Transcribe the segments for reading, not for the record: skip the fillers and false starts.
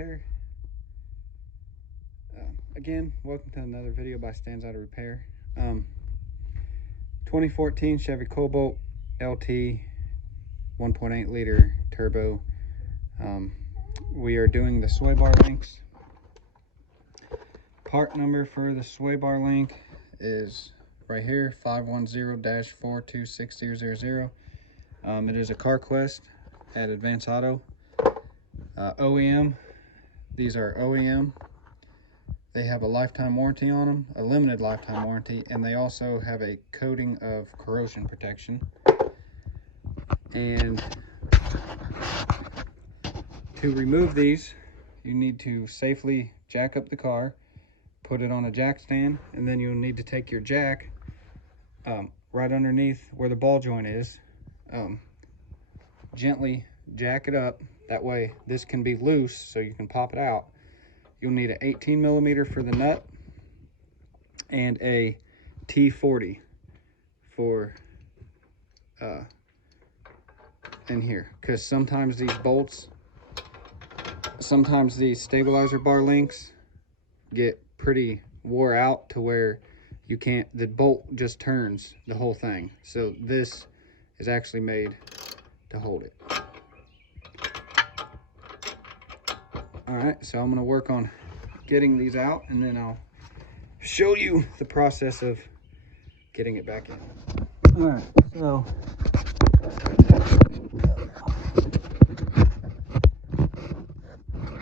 Repair. Again, welcome to another video by Stands Out of Repair. 2014 Chevy Cobalt LT 1.8 liter turbo. We are doing the sway bar links. Part number for the sway bar link is right here, 510-42600. It is a CarQuest at Advance Auto. OEM, these are OEM. They have a lifetime warranty on them, a limited lifetime warranty, and they also have a coating of corrosion protection. And to remove these, you need to safely jack up the car, put it on a jack stand, and then you'll need to take your jack right underneath where the ball joint is, gently jack it up. That way this can be loose so you can pop it out. You'll need an 18mm for the nut and a T40 for in here, because sometimes these bolts, sometimes these stabilizer bar links get pretty wore out to where you can't, the bolt just turns the whole thing. So this is actually made to hold it. All right, so I'm gonna work on getting these out, and then I'll show you the process of getting it back in. All right, so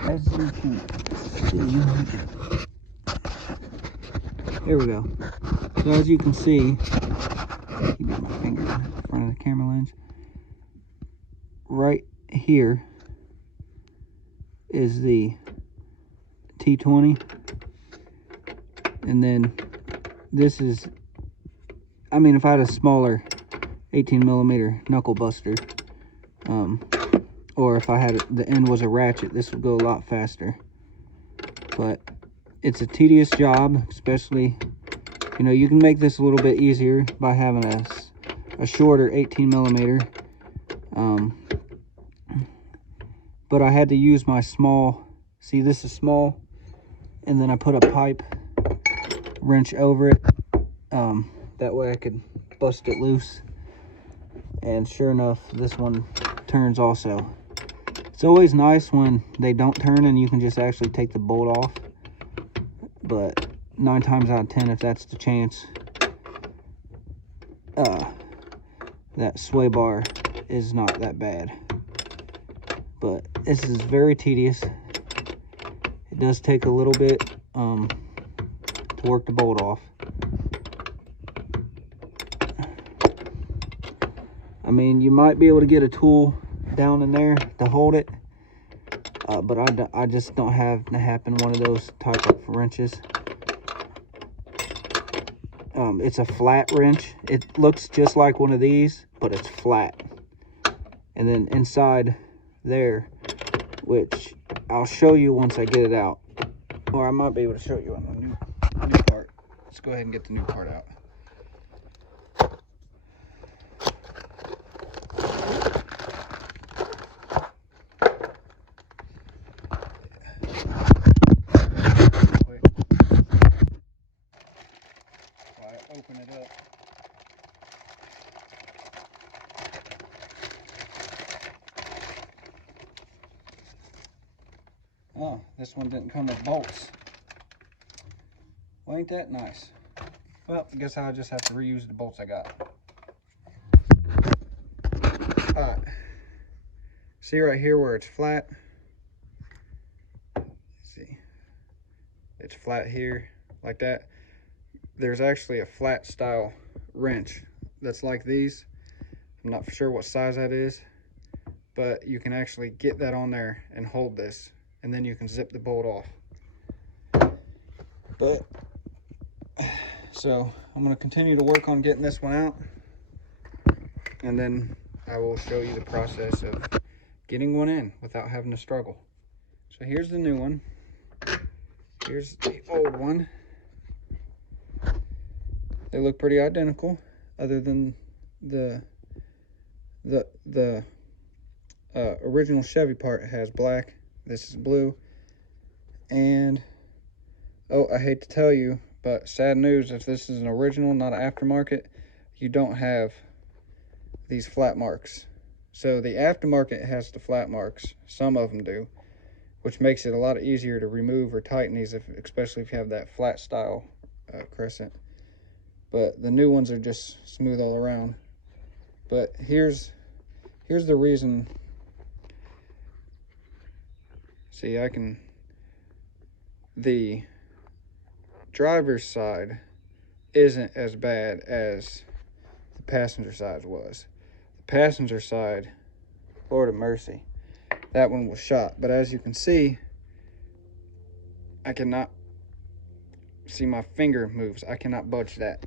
as you can see, here we go. So as you can see, keep my finger in front of the camera lens. Right here is the T20, and then this is, I mean, if I had a smaller 18mm knuckle buster, or if I had the end was a ratchet, this would go a lot faster. But it's a tedious job, especially, you know, you can make this a little bit easier by having a shorter 18mm. But I had to use my small, see, this is small, and then I put a pipe wrench over it. That way I could bust it loose. And sure enough, this one turns also. It's always nice when they don't turn and you can just actually take the bolt off. But 9 times out of 10, if that's the chance, that sway bar is not that bad. But this is very tedious. It does take a little bit to work the bolt off. I mean, you might be able to get a tool down in there to hold it, but I just don't have to happen one of those type of wrenches. It's a flat wrench. It looks just like one of these, but it's flat. And then inside there, which I'll show you once I get it out, or I might be able to show you on the new part. Let's go ahead and get the new part out. While I open it up. Oh, this one didn't come with bolts. Well, ain't that nice? Well, I guess I'll just have to reuse the bolts I got. Alright. See right here where it's flat? See. It's flat here, like that. There's actually a flat style wrench that's like these. I'm not sure what size that is, but you can actually get that on there and hold this, and then you can zip the bolt off. But so I'm going to continue to work on getting this one out, and then I will show you the process of getting one in without having to struggle. So here's the new one. Here's the old one. They look pretty identical, other than the original Chevy part has black. This is blue, And oh, I hate to tell you, but sad news, if this is an original, not an aftermarket, you don't have these flat marks. So the aftermarket has the flat marks, some of them do, which makes it a lot easier to remove or tighten these, especially if you have that flat style crescent. But the new ones are just smooth all around. But here's the reason. See, the driver's side isn't as bad as the passenger side was. The passenger side, Lord of mercy, that one was shot. But as you can see, I cannot see, my finger moves. I cannot budge that.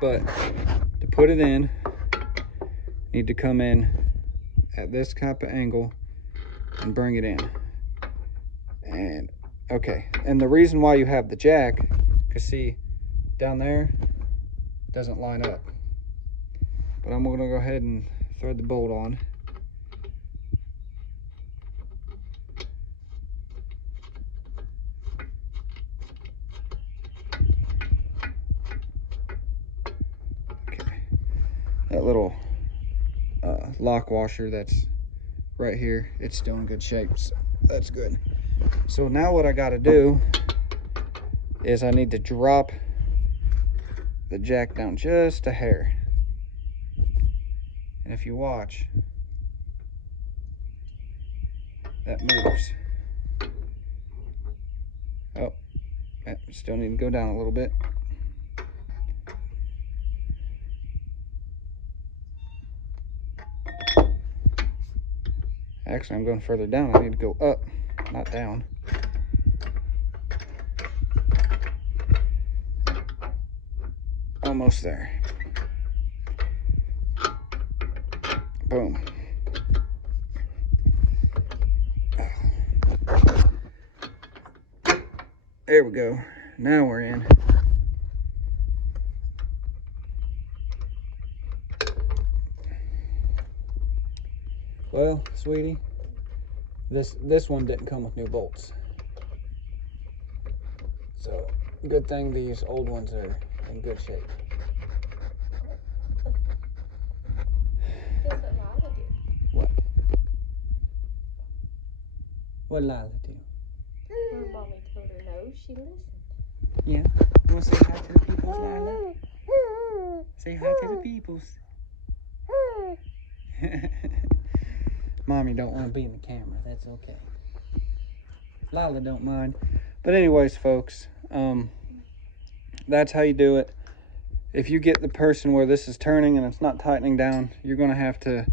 But to put it in, need to come in at this type of angle and bring it in. And okay, and the reason why you have the jack, because see, down there, doesn't line up. But I'm gonna go ahead and thread the bolt on. Okay, that little lock washer that's right here, it's still in good shape, so that's good. So now what I gotta do is I need to drop the jack down just a hair. And if you watch, that moves. Oh, still need to go down a little bit. Actually, I'm going further down. I need to go up, not down. Almost there. Boom. There we go. Now we're in. Well, sweetie, this one didn't come with new bolts. So, good thing these old ones are in good shape. Guess what Lila did? What? What Lila do? Her mommy told her no, she listened. Yeah. You want to say hi to the peoples, Lila? Say hi to the peoples. Mommy don't want to be in the camera. That's okay. Lila don't mind. But anyways, folks, that's how you do it. If you get the person where this is turning and it's not tightening down, you're going to have to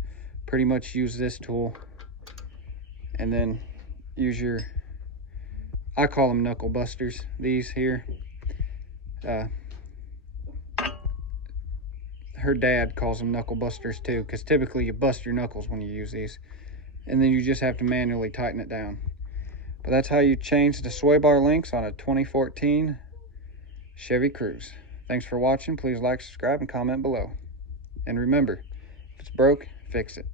pretty much use this tool. And then use your, I call them knuckle busters, these here. Her dad calls them knuckle busters too, because typically you bust your knuckles when you use these. And then you just have to manually tighten it down. But that's how you change the sway bar links on a 2014 Chevy Cruze. Thanks for watching. Please like, subscribe, and comment below. And remember, if it's broke, fix it.